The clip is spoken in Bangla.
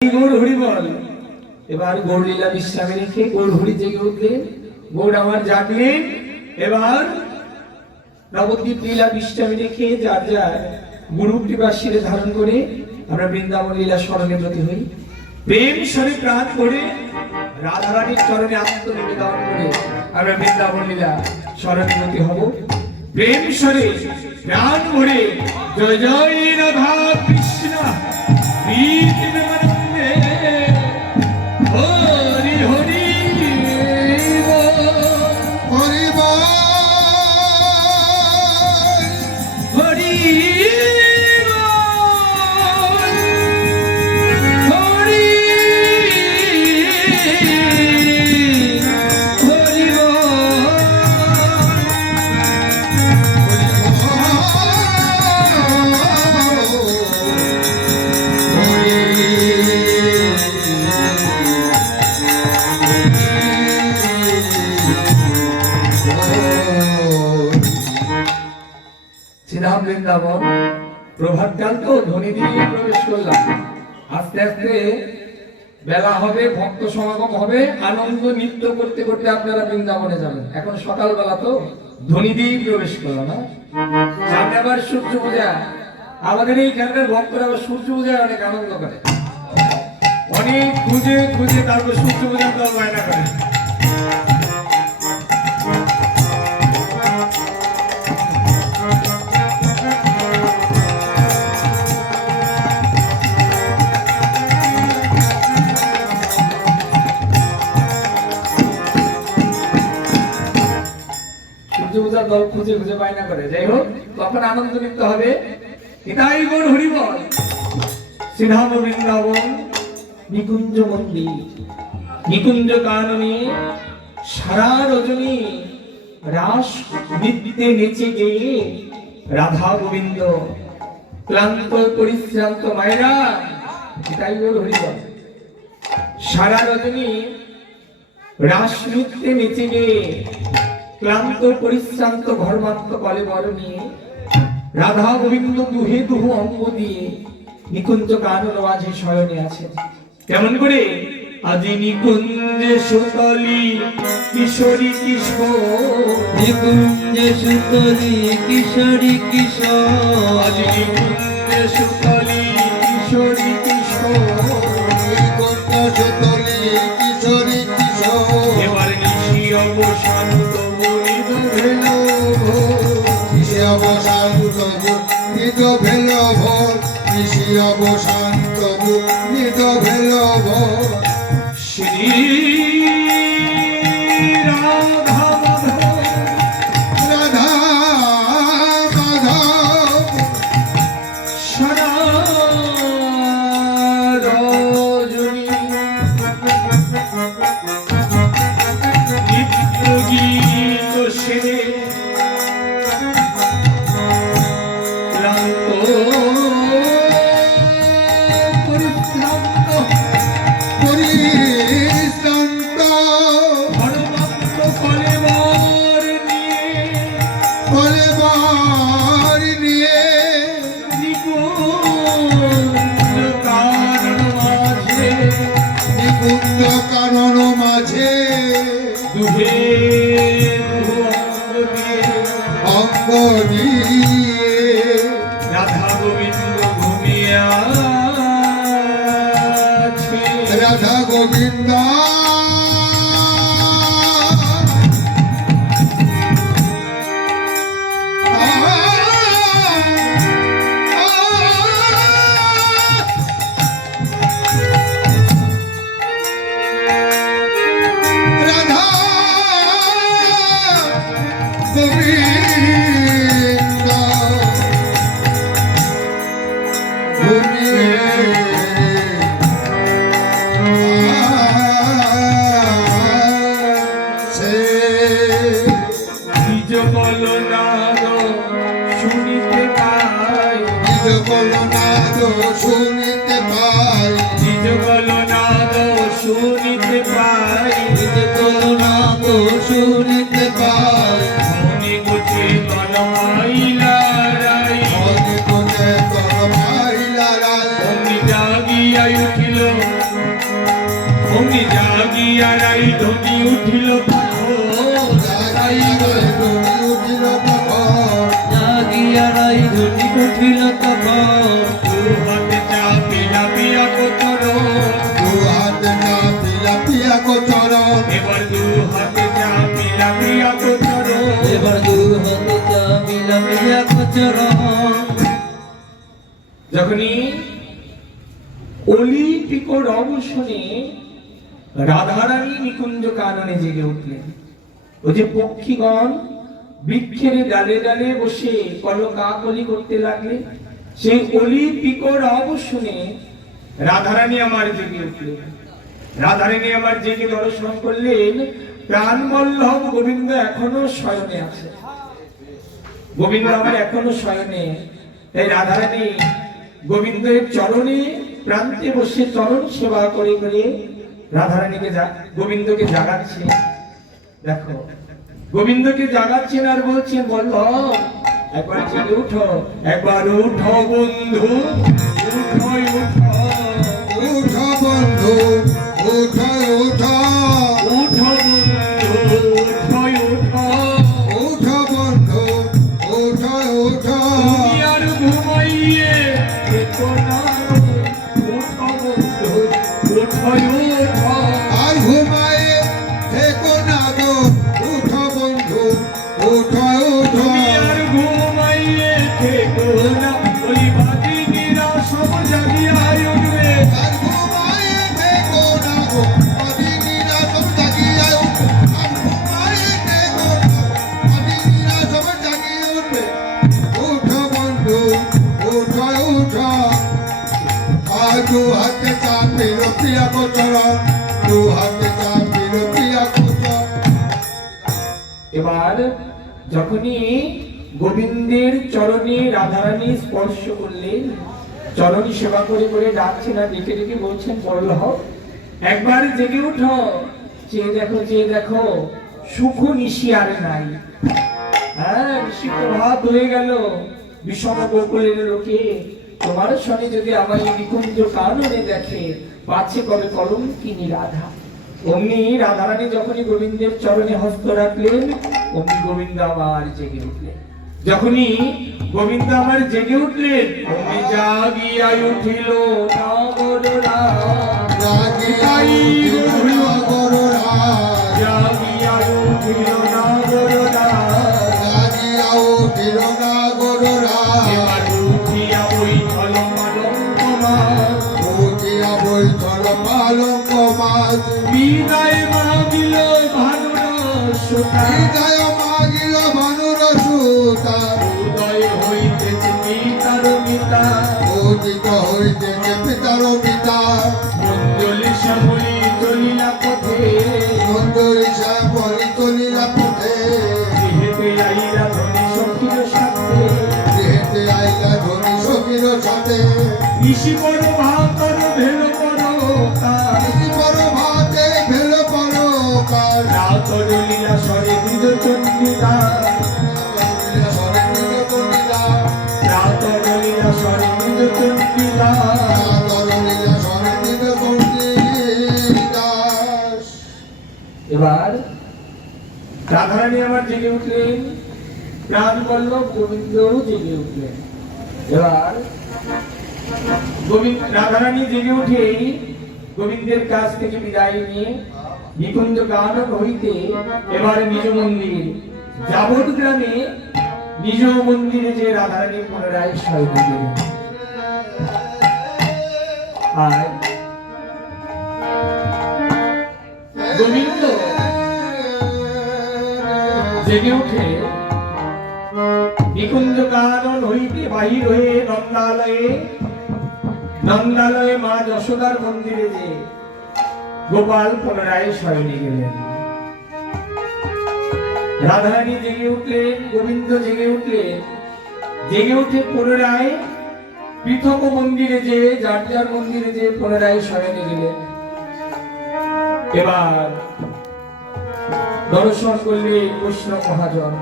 গৌর হরি বল। এবার গৌর লীলা বিশ্রামে রেখে গৌর হরি জেগে উঠলেন, গৌর আমার জাগলেন। এবার নবদ্বীপ লীলা বিশ্রামে রেখে যার যার গুরু কৃপা শিরে ধারণ করে আমরা বৃন্দাবন লীলা স্মরণে ব্রতী হই। প্রেম স্বরে প্রাণ করে রাধারানীর চরণে আত্মনিবেদন করে আমরা বৃন্দাবন লীলা স্মরণে ব্রতী হব। প্রেম স্বরে প্রাণ ভরে জয় জয় রাধা কৃষ্ণ প্রীতি প্রেমানন্দে হরি হরি হরি বল হরি বৃন্দাবন প্রভাত কাল তো ধ্বনি দিয়ে প্রবেশ করলাম। আস্তে আস্তে বেলা হবে, ভক্ত সমাগম হবে, আনন্দ নৃত্য করতে করতে আপনারা বৃন্দাবনে যাবেন। এখন সকালবেলা তো ধ্বনি দিয়ে প্রবেশ করলাম। সামনে আবার সূর্য পূজা, আমাদের এইখানকার ভক্তরা আবার সূর্য পূজায় অনেক আনন্দ করে, অনেক খুঁজে খুঁজে তারপর সূর্য পূজা তো বায়না করে। দল খুঁজে খুঁজে বায়না করে, যাই হোক তখন আনন্দ নিতে হবে। এটাই গৌর হরি বল। শ্রীধাম বৃন্দাবন নিকুঞ্জ মন্দির, নিকুঞ্জ কাননে সারা রজনী রাস নৃত্যে নেচে গিয়ে রাধা গোবিন্দ ক্লান্ত পরিশ্রান্ত মায়েরা, এটাই গৌর হরি বল। সারা রজনী রাস নৃত্যে নেচে গিয়ে ক্লান্ত পরিশ্রান্ত ঘর্মান্ত কলেবর নিয়ে রাধা গোবিন্দ দুহে দুহু অঙ্গ দিয়ে নিকুঞ্জ কানন মাঝে শয়নে আছে। কেমন করে? আজি নিকুঞ্জে সুতলি কিশোরী কিশোর, নিকুঞ্জে সুতলি কিশোরী কিশোর, আজি নিকুঞ্জে সুতলি কিশোরী কিশোর, নিকুঞ্জ সুতলি কিশোরী কিশোর। এবার নিশি অবসান অবসান তবু নিত ভেল ভোর, নিশি অবসান তবু নিত ভেল ভোর। শ্রী রাধা মাধব রাধা মাধব সারা রজনী নিত্য গীত সেরে কানন মাঝে দুহে অঙ্গ দিয়ে রাধা গোবিন্দ ঘুমিয়া রাধা গোবিন্দ অমনি জাগিয়া রাই ধ্বনি উঠিল তখন, জাগিয়ারাই ধ্বনি উঠিল তখন, জাগিয়ারাই ধ্বনি উঠিল তখন, দু হাতে চাপি লাপিয়া চরণ, দু হাতে চাপি লাফিয়া চরণ, এবার দু হাতে চাপি লাপিয়া চরণ। এবার দু হাতে চাপি লাফিয়া চরণ। যখনই অলি পিকো রব শুনে রাধারানী নিকুঞ্জ কাননে জেগে উঠলেন। ওই যে পক্ষীগণ বৃক্ষের ডালে ডালে বসে কলকাকলি করতে লাগলেন, সেই অলি পিকো রব শুনে রাধারানী আমার জেগে উঠলেন। রাধারানী আমার জেগে দর্শন করলেন, প্রাণ বল্লভ গোবিন্দ এখনো শয়নে আছে। গোবিন্দ আমার এখনো শয়নে। তাই রাধারানী গোবিন্দের চরণে প্রান্তে বসে চরণ সেবা করে করে রাধারানীকে গোবিন্দকে জাগাচ্ছে। দেখো গোবিন্দকে জাগাচ্ছেন আর বলছেন, বল্লভ একবার জেগে উঠো, একবার উঠো বন্ধু, উঠো উঠো, উঠো বন্ধু, উঠো উঠো, উঠো বন্ধু, উঠো উঠো, উঠো বন্ধু, উঠো উঠো, তুমি আর ঘুমাইয়ে থেকো না, উঠো বন্ধু, উঠো উঠো। আর ঘুমায়ে থেকো না গো, উঠো বন্ধু, উঠো উঠো, তুমি আর ঘুমাইয়ে থেকো না, ওই বাদিনীরা সব জাগিয়া উঠবে। আর ঘুমায়ে থেকো না গো, অদিনীরা সব জাগিয়া উঠবে, আর ঘুমায়ে থেকো না, অদিনীরা সব জাগিয়া উঠবে, উঠো বন্ধু, উঠো উঠো, আর দু হাতে চাপি রপিয়া চরণ, দু হাতে চাপি রপিয়া চরণ। এবার যখনই গোবিন্দের চরণে রাধারানী স্পর্শ করলেন, চরণী সেবা করে করে ডাকছেন আর ডেকে ডেকে বলছেন, বল্লভ একবার জেগে উঠো, চেয়ে দেখো চেয়ে দেখো, সুখ নিশি আর নাই। হ্যাঁ, নিশি প্রভাত হয়ে গেল, বিষম গোকুলের লোকে তোমার সনে যদি আমার এই নিকুঞ্জ কাননে দেখে, পাচ্ছে কবে কলঙ্কিনী রাধা। অমনি রাধারানী যখনই গোবিন্দের চরণে হস্ত রাখলেন, অমনি গোবিন্দ আবার জেগে উঠলেন। যখনই গোবিন্দ আমার জেগে উঠলেন, অমনি জাগিয়া উঠিল নাগররা, জাগিয়াই উঠিল নাগররা, জাগিয়া উঠিল নাগররা, জাগিয়া উঠিল নাগররা, এবার উঠিয়া বৈঠল পালঙ্কমাল, উঠিয়া বৈঠল পালঙ্ক মাঝ, বিদায় মাগিল ভানুর সুতা, হৃদয় মাগিল ভানুর সুতা, উদয় হইতেছে পিতার মিতা, উদিত হইতেছে পিতার পিতা, মঞ্জলি শ্যামলি চলিলা পথে, সুন্দরী শ্যামলি চলিলা পথে, গৃহেতে আইলা ধনী সখীর সাথে, গৃহেতে আইলা ধনী সখীর সাথে, নিশি বড় ভাতর ভেল বড় কার, বড় ভাতে ভেল বড় কার, রাত লীলা সরে দ্বিজ চন্ডিকা, সরে নিজ করিলা, রাত লীলা সরে দ্বিজ চন্ডিকা। তরলীলা সরে নিজ করিলা। এবার রাধারানী আমার জেগে উঠলেন, প্রাণ বল্লভ গোবিন্দ জেগে উঠলেন। এবার রাধারানী জেগে উঠেই গোবিন্দের কাছ থেকে বিদায় নিয়ে নিকুঞ্জ কানন হইতে এবার নিজ মন্দির যাবত গ্রামে, নিজ মন্দিরে যে রাধারানী পুনরায় শয়ন দিলেন। আর গোবিন্দ জেগে উঠে নিকুঞ্জ কানন হইতে বাহির হয়ে নন্দালয়ে মা যশোদার মন্দিরে যে গোপাল পুনরায় শয়নে গেলেন। রাধারানী জেগে উঠলেন, গোবিন্দ জেগে উঠলেন, জেগে উঠে পুনরায় পৃথক মন্দিরে যে যার যার মন্দিরে যে পুনরায় শয়নে গেলেন। এবার দর্শন করলে বৈষ্ণব মহাজন।